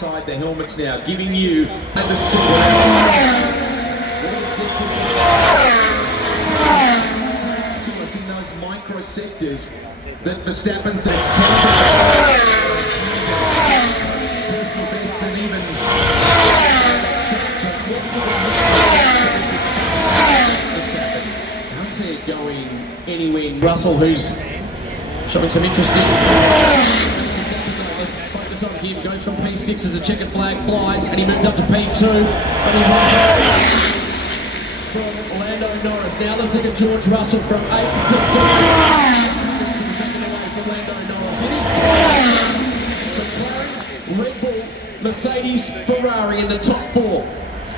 inside the helmets now, giving you the in those micro sectors that Verstappen's that's counter personal best and even can't see it going anywhere. Russell, who's showing some interesting. Let's focus on him. Goes from P6 as a checkered flag flies, and he moves up to P2. And he from Lando Norris. Now let's look at George Russell from 8 to 4. Second away from Lando Norris. It is McLaren, Red Bull, Mercedes, Ferrari in the top 4.